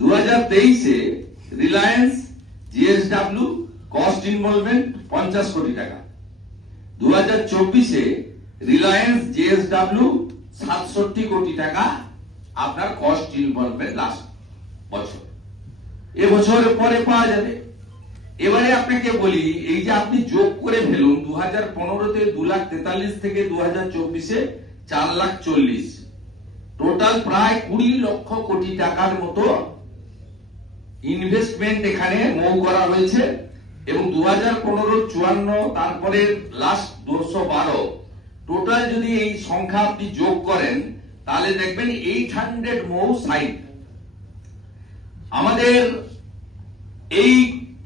2023-এ Reliance GSW cost involvement 50 কোটি টাকা, 2024-এ Reliance GSW 67 কোটি টাকা আপনার কস্ট ইনভলভমেন্ট লাস্ট বছর, এবছরের পরে পাওয়া যাবে। এবারে আপনাকে বলি, এই যে আপনি যোগ করে ফেলুন 2015-তে 2,43,000 থেকে 2024-এ 4,40,000, টোটাল প্রায় 20 লক্ষ কোটি টাকার মতো ইনভেস্টমেন্ট এখানে মৌ করা হয়েছে। এবং 2015, 54, তারপরে লাস্ট 212, টোটাল যদি এই সংখ্যা আপনি যোগ করেন তাহলে দেখবেন 800 মৌ সাইট। আমাদের এই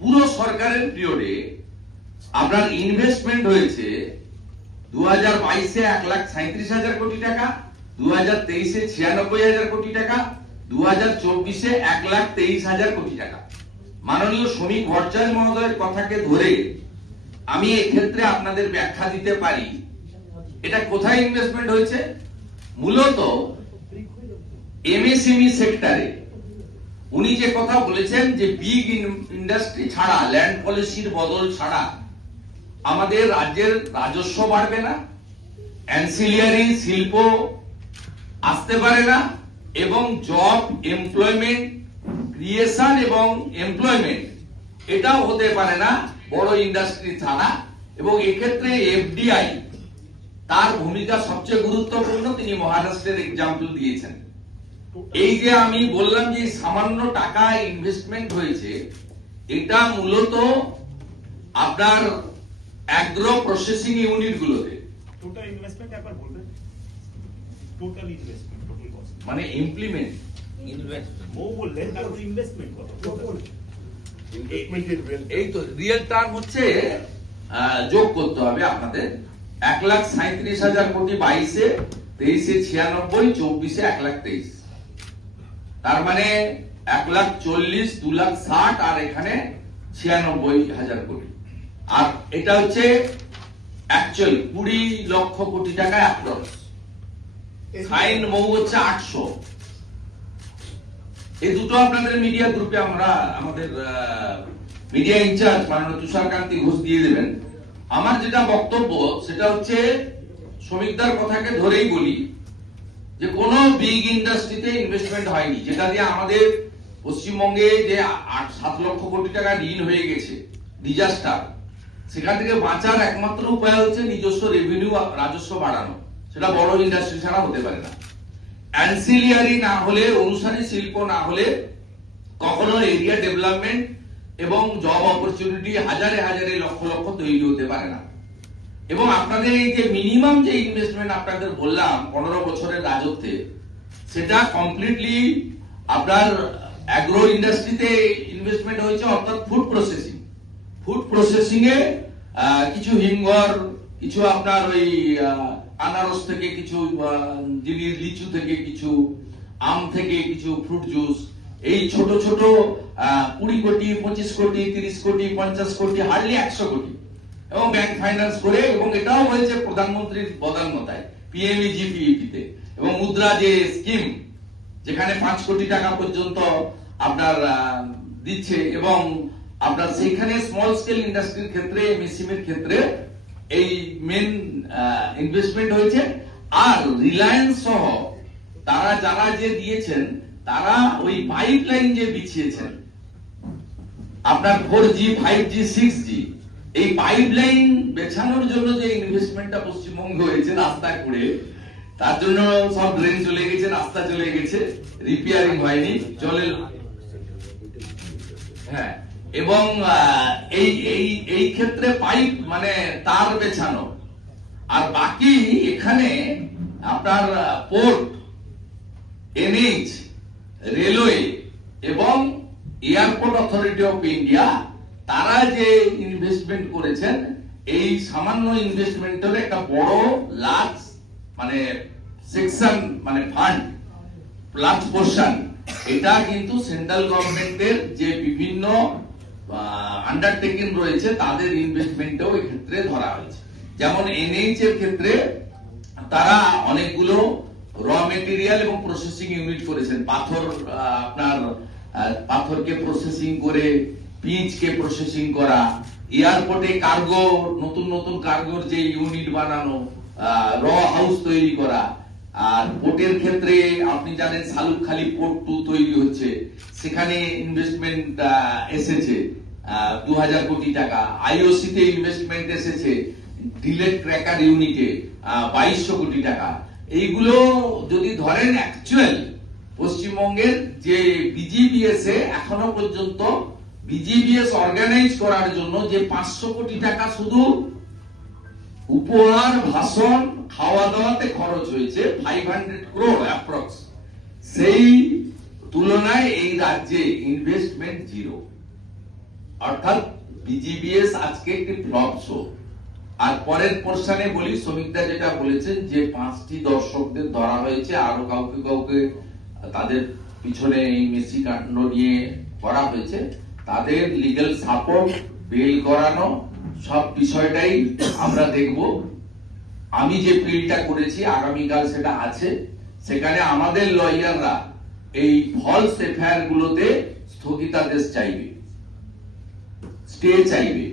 পুরো সরকারের পিরিয়ডে আপনার ইনভেস্টমেন্ট হয়েছে 2022-এ 1,37,000 কোটি টাকা, 2023-এ 96,000 কোটি টাকা, 2024-এ 1,23,000 কোটি টাকা। মাননীয় শ্রমিক ভট্টাচার্য মহোদয়ের কথাকে ধরে আমি এক্ষেত্রে আপনাদের ব্যাখ্যা দিতে পারি এটা কোথায় ইনভেস্টমেন্ট হয়েছে। মূলত এমএসএমই সেক্টরে উনি যে কথা বলেছেন যে বিগ ইন্ডাস্ট্রি ছাড়া, ল্যান্ড পলিসির বদল ছাড়া আমাদের রাজ্যের রাজস্ব বাড়বে না, অ্যান্সিলিয়ারি শিল্প আসতে পারে না, এবং জব, এমপ্লয়মেন্ট ক্রিয়েশন এবং এমপ্লয়মেন্ট এটাও হতে পারে না বড় ইন্ডাস্ট্রি ছাড়া। এবং এক্ষেত্রে এফডিআই তার ভূমিকা সবচেয়ে গুরুত্বপূর্ণ, তিনি মহারাষ্ট্রের এক্সাম্পল দিয়েছেন। এই যে আমি বললাম যে সামান্য টাকা ইনভেস্টমেন্ট হয়েছে, এটা মূলত আপনার অ্যাগ্রো প্রসেসিং ইউনিট গুলোতে। টোটাল ইনভেস্টমেন্ট একবার বলবেন, টোটাল ইনভেস্টমেন্ট, টোটাল কস্ট মানে ইমপ্লিমেন্ট ইনভেস্টমেন্ট ও বললেন, তারপরে ইনভেস্টমেন্ট কত টোটাল ইনভেস্টমেন্টের এই তো রিয়েল টার্ম হচ্ছে যোগ করতে হবে আপনাদের। 1,37,000 কোটি 22-এ, 23-এ 96, 24-এ 1,23,000, তার মানে 1,40,000, 2,60,000 আর এখানে 96,000 কোটি। আর এটা হচ্ছে অ্যাকচুয়াল 20 লক্ষ কোটি টাকা অ্যাপ্রক্স। ফাইন মৌ হচ্ছে 800। এই দুটো আপনাদের মিডিয়া গ্রুপে আমরা আমাদের মিডিয়া ইনচার্জ মাননীয় তুষারকান্তি ঘোষ দিয়ে দেবেন। আমার যেটা বক্তব্য সেটা হচ্ছে শ্রমিকদের কথাকে ধরেই বলি যে কোন বিগ ইন্ডাস্ট্রিতে ইনভেস্টমেন্ট হয়নি, যেটা দিয়ে আমাদের পশ্চিমবঙ্গে যে 7 লক্ষ কোটি টাকা ঋণ হয়ে গেছে ডিজাস্টার, সেখান থেকে বাঁচার একমাত্র উপায় হচ্ছে নিজস্ব রেভিনিউ রাজস্ব বাড়ানো। সেটা বড় ইন্ডাস্ট্রি ছাড়া হতে পারে না। অ্যান্সিলিয়ারি না হলে, অনুসারী শিল্প না হলে কখনো এরিয়া ডেভেলপমেন্ট এবং জব অপরচুনিটি হাজারে হাজারে লক্ষ লক্ষ তৈরি হতে পারে না। এবং আপনাদের এই যে মিনিমাম যে ইনভেস্টমেন্ট আপনাদের বললাম 15 বছরের রাজত্বে, সেটা কমপ্লিটলি আপনার অ্যাগ্রো ইন্ডাস্ট্রিতে ইনভেস্টমেন্ট হয়েছে, অর্থাৎ ফুড প্রসেসিং। ফুড প্রসেসিং এ কিছু হিমঘর, কিছু আপনার ওই আনারস থেকে কিছু জিনিস, লিচু থেকে কিছু, আম থেকে কিছু ফ্রুট জুস, এই ছোট ছোট 20 কোটি, 25 কোটি, 30 কোটি, 50 কোটি, হার্ডলি 100 কোটি, এবং ব্যাংক ফাইন্যান্স করে। এবং এটাও হয়েছে প্রধানমন্ত্রীর বদান্যতায়, পিএমইজিপিতে, এবং মুদ্রা যে স্কিম যেখানে 5 কোটি টাকা পর্যন্ত আপনার দিচ্ছে। এবং আপনার সেখানে স্মল স্কেল ইন্ডাস্ট্রির ক্ষেত্রে, এমএসএমইর ক্ষেত্রে এই মেন ইনভেস্টমেন্ট হয়েছে। আর রিলায়েন্স সহ তারা যারা যে দিয়েছেন, তারা ওই পাইপলাইন যে বিছিয়েছেন আপনার 4G, 5G, 6G, এই পাইপলাইন বেছানোর জন্য যে ইনভেস্টমেন্টটা পশ্চিমবঙ্গে হয়েছে রাস্তা করে, তার জন্য সব ড্রেন চলে গেছে, রাস্তা চলে গেছে, রিপেয়ারিং হয়নি, জলের। হ্যাঁ, এবং এই ক্ষেত্রে পাইপ মানে তার বেছানো। আর বাকি এখানে আপনার পোর্ট, এনএইচ, রেলওয়ে এবং এয়ারপোর্ট অথরিটি অফ ইন্ডিয়া, তারা যে ইনভেস্টমেন্ট করেছেন, এই সামান্য ইনভেস্টমেন্টের একটা বড় লার্জ মানে সেকশন, মানে ফান্ড, লার্জ পোর্শন, এটা কিন্তু সেন্ট্রাল গভর্নমেন্টের যে বিভিন্ন আন্ডারটেকিং রয়েছে তাদের ইনভেস্টমেন্টেও এই ক্ষেত্রে ধরা হয়েছে। যেমন এনএইচ এর ক্ষেত্রে তারা অনেকগুলো র মেটেরিয়াল এবং প্রসেসিং ইউনিট করেছেন, পাথর আপনার পাথরকে প্রসেসিং করে পিচকে প্রসেসিং করা, এয়ারপোর্টে কার্গো নতুন নতুন কার্গোর যে ইউনিট বানানো, র হাউস তৈরি করা, আর পোর্টের ক্ষেত্রে আপনি জানেন শালুকখালী পোর্ট 2 তৈরি হচ্ছে, সেখানে ইনভেস্টমেন্ট এসেছে 2000 কোটি টাকা। আইওসি তে ইনভেস্টমেন্ট এসেছে ডিলেট ক্র্যাকার ইউনিটে 2200 কোটি টাকা। এইগুলো যদি ধরেন অ্যাকচুয়াল পশ্চিমবঙ্গের যে বিজিবিএস এ এখনো পর্যন্ত বিজিবিএস অর্গানাইজ করার জন্য যে 500 কোটি টাকা শুধু উপহার, ভাষণ, খাওয়া দাওয়াতে খরচ হয়েছে 500 crore অ্যাপ্রক্স, সেই তুলনায় এই রাজ্যে ইনভেস্টমেন্ট জিরো। অর্থাৎ বিজিবিএস আজকে একটি ফ্লপ শো। আর পরের পোর্শনে বলি, শ্রমিকদা যেটা বলেছেন যে 5টি দর্শকদের ধরা হয়েছে, আরো কাউকে কাউকে তাদের পিছনে এই মেসি কাণ্ড নিয়ে করা হয়েছে, তাদের লিগ্যাল সাপোর্ট, বেল করানো, সব বিষয়টাই আমরা দেখব। আমি যে পিলটা করেছি আগামীকাল সেটা আছে, সেখানে আমাদের লয়াররা এই ফলস এফআইআর গুলোতে স্থগিতাদেশ চাইবে, স্টে চাইবে।